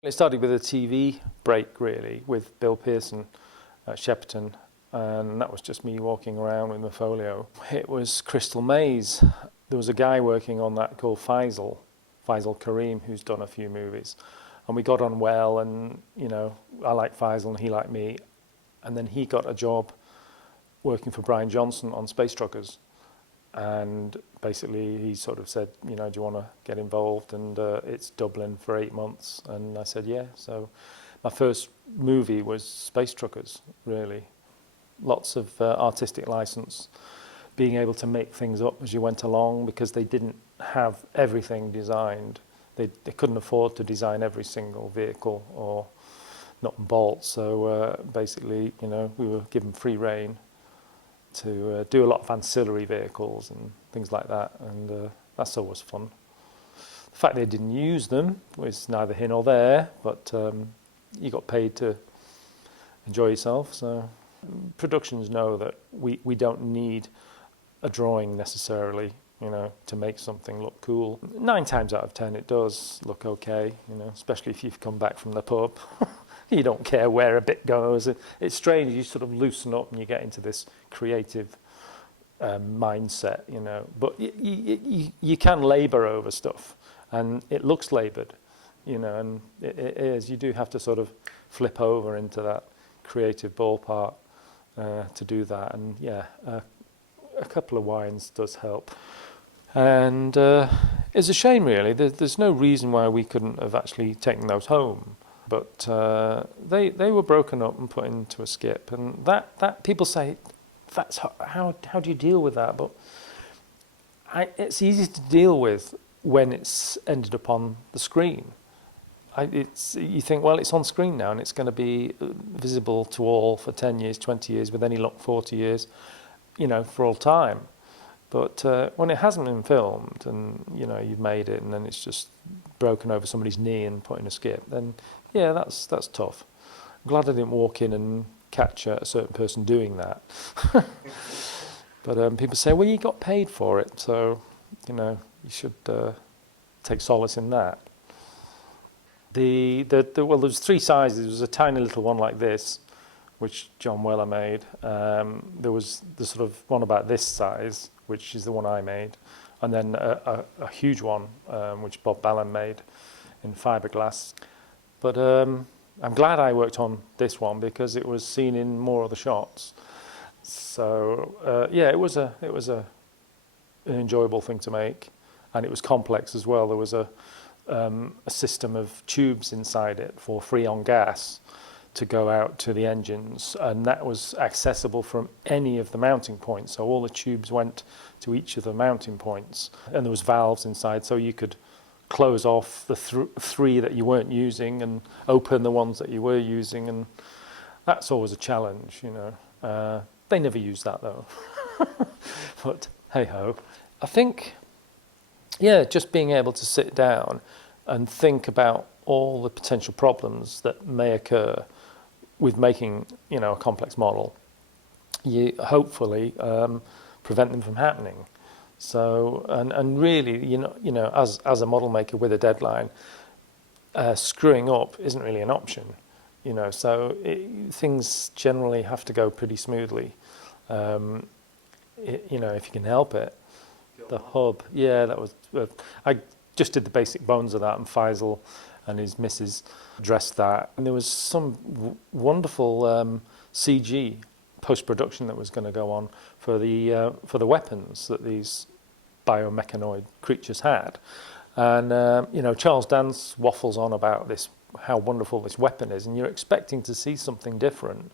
It started with a TV break, really, with Bill Pearson at Shepperton, and that was just me walking around with my folio. It was Crystal Maze. There was a guy working on that called Faisal Kareem, who's done a few movies, and we got on well, and I liked Faisal and he liked me, and then he got a job working for Brian Johnson on Space Truckers, and basically he sort of said, do you want to get involved? And it's Dublin for 8 months, and I said yeah. So my first movie was Space Truckers, really. Lots of artistic license, being able to make things up as you went along, because they didn't have everything designed. They couldn't afford to design every single vehicle or nut and bolt. So basically, we were given free rein to do a lot of ancillary vehicles and things like that, and that's always fun. The fact they didn't use them was neither here nor there, but you got paid to enjoy yourself. So productions know that we don't need a drawing necessarily, to make something look cool. 9 times out of 10 it does look okay, especially if you've come back from the pub. You don't care where a bit goes. It's strange, you sort of loosen up and you get into this creative mindset, But you can labour over stuff, and it looks laboured, and it is. You do have to sort of flip over into that creative ballpark to do that, and yeah, a couple of wines does help. And it's a shame, really. There's no reason why we couldn't have actually taken those home. But they were broken up and put into a skip, and that people say, that's how do you deal with that? But it's easy to deal with when it's ended up on the screen. You think, well, it's on screen now, and it's going to be visible to all for 10 years, 20 years, with any luck 40 years, for all time. But when it hasn't been filmed, and you've made it, and then it's just broken over somebody's knee and put in a skip, then yeah, that's tough. I'm glad I didn't walk in and catch a certain person doing that. But people say, well, you got paid for it, so you should take solace in that. Well, there's 3 sizes. There was a tiny little one like this, which John Weller made. There was the sort of one about this size, which is the one I made, and then a huge one, which Bob Ballan made in fiberglass. But I'm glad I worked on this one, because it was seen in more of the shots. So yeah, it was an enjoyable thing to make, and it was complex as well. There was a system of tubes inside it for Freon gas to go out to the engines, and that was accessible from any of the mounting points. So all the tubes went to each of the mounting points, and there was valves inside, so you could close off the 3 that you weren't using and open the ones that you were using, and that's always a challenge, They never use that though. But hey ho. I think, yeah, just being able to sit down and think about all the potential problems that may occur with making, a complex model, you hopefully prevent them from happening. So, and really, as a model maker with a deadline, screwing up isn't really an option, So things generally have to go pretty smoothly, if you can help it. The hub, yeah, that was. I just did the basic bones of that, and Faisal and his missus dressed that. And there was some wonderful CG post-production that was going to go on for the weapons that these biomechanoid creatures had. And Charles Dance waffles on about this, how wonderful this weapon is, and you're expecting to see something different.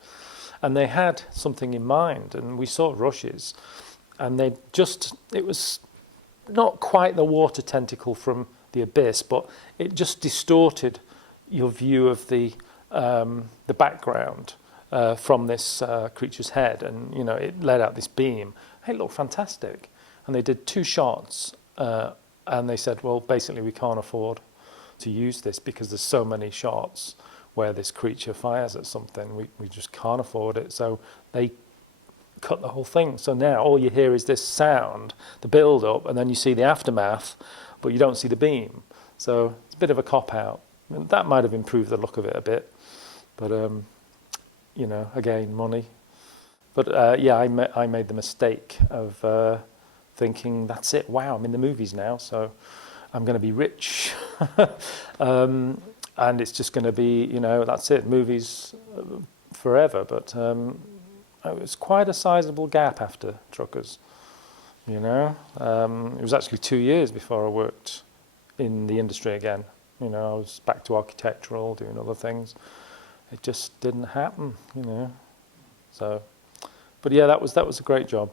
And they had something in mind, and we saw rushes, and it was not quite the water tentacle from the abyss, but it just distorted your view of the background from this creature's head, and it let out this beam. It looked fantastic, and they did 2 shots, and they said, well, basically we can't afford to use this because there's so many shots where this creature fires at something. We just can't afford it, so they cut the whole thing. So now all you hear is this sound, the build up, and then you see the aftermath, but you don't see the beam. So it's a bit of a cop out. And that might have improved the look of it a bit, but again, money. But yeah, I made the mistake of thinking, that's it, wow, I'm in the movies now, so I'm going to be rich. And it's just going to be, that's it, movies forever. But it was quite a sizable gap after Truckers, It was actually 2 years before I worked in the industry again. I was back to architectural, doing other things. It just didn't happen, So, but yeah, that was a great job.